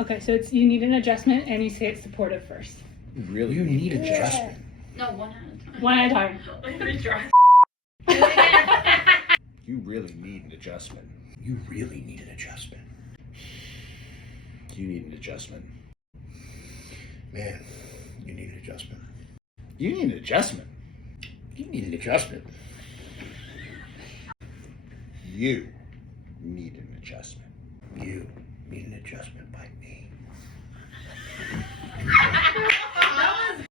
Okay, so it's you need an adjustment, and you say it's supportive first. Really? You need adjustment. No, one at a time. One at a time. You really need an adjustment. You really need an adjustment. You need an adjustment. Man, you need an adjustment. You need an adjustment. You need an adjustment. You need an adjustment. You need an adjustment by me.